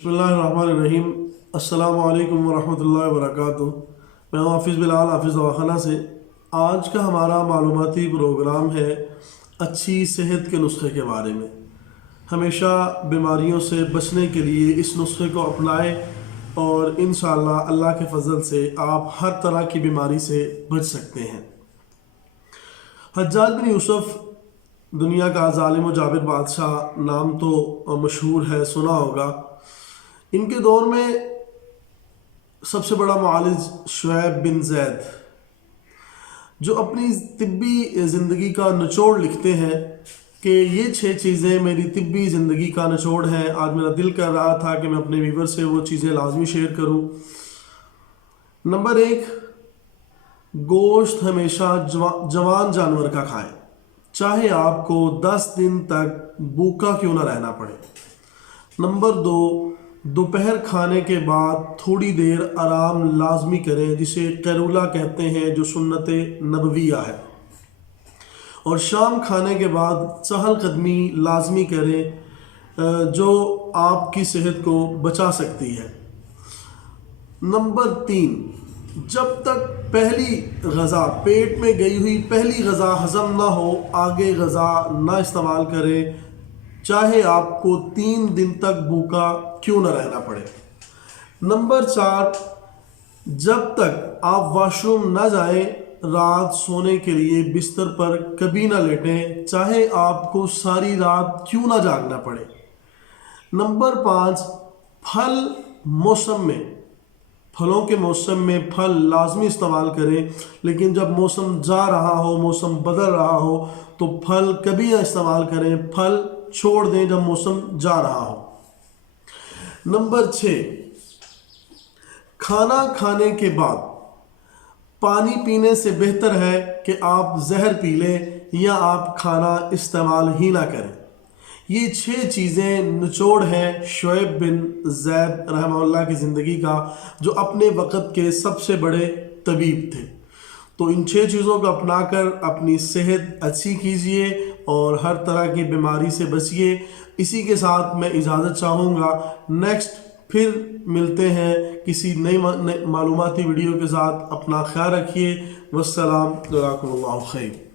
बिस्मिल्लाहिर्रहमानिर्रहीम। अस्सलामु अलैकुम वरहमतुल्लाहि वबरकातुहू। मैं हूँ हाफिज़ बिलाल, हाफिज़ दवाखाना से। आज का हमारा मालूमाती प्रोग्राम है अच्छी सेहत के नुस्खे के बारे में। हमेशा बीमारियों से बचने के लिए इस नुस्खे को अपनाएं और इंशाअल्लाह अल्लाह के फजल से आप हर तरह की बीमारी से बच सकते हैं। हज्जाज बिन यूसुफ दुनिया का ज़ालिम व जाबिर बादशाह, नाम तो मशहूर है, सुना होगा। इनके दौर में सबसे बड़ा मुआलिज शुएब बिन ज़ैद, जो अपनी तिब्बी ज़िंदगी का निचोड़ लिखते हैं कि ये 6 चीज़ें मेरी तिब्बी ज़िंदगी का निचोड़ हैं। आज मेरा दिल कर रहा था कि मैं अपने व्यूवर से वो चीज़ें लाजमी शेयर करूं। नंबर 1, गोश्त हमेशा जवान जानवर का खाएं, चाहे आपको 10 दिन तक भूखा क्यों ना रहना पड़े। नंबर 2, दोपहर खाने के बाद थोड़ी देर आराम लाजमी करें, जिसे कैरूला कहते हैं, जो सुन्नत नबविया है। और शाम खाने के बाद चहल कदमी लाजमी करें, जो आपकी सेहत को बचा सकती है। नंबर 3, जब तक पहली गज़ा पेट में गई हुई पहली गज़ा हज़म ना हो, आगे गज़ा ना इस्तेमाल करें, चाहे आपको 3 दिन तक भूखा क्यों ना रहना पड़े। नंबर 4, जब तक आप वॉशरूम ना जाएं, रात सोने के लिए बिस्तर पर कभी ना लेटें, चाहे आपको सारी रात क्यों ना जागना पड़े। नंबर 5, फल मौसम में, फलों के मौसम में फल लाजमी इस्तेमाल करें, लेकिन जब मौसम जा रहा हो, मौसम बदल रहा हो, तो फल कभी ना इस्तेमाल करें, फल छोड़ दें जब मौसम जा रहा हो। नंबर 6, खाना खाने के बाद पानी पीने से बेहतर है कि आप जहर पी लें या आप खाना इस्तेमाल ही ना करें। ये 6 चीज़ें निचोड़ हैं शुएब बिन ज़ैद रहमहुल्लाह की ज़िंदगी का, जो अपने वक़्त के सबसे बड़े तबीब थे। तो इन 6 चीज़ों को अपनाकर अपनी सेहत अच्छी कीजिए और हर तरह की बीमारी से बचिए। इसी के साथ मैं इजाज़त चाहूँगा। नेक्स्ट फिर मिलते हैं किसी नई मालूमाती वीडियो के साथ। अपना ख्याल रखिए। वस्सलाम, जज़ाकुमुल्लाहु खैर।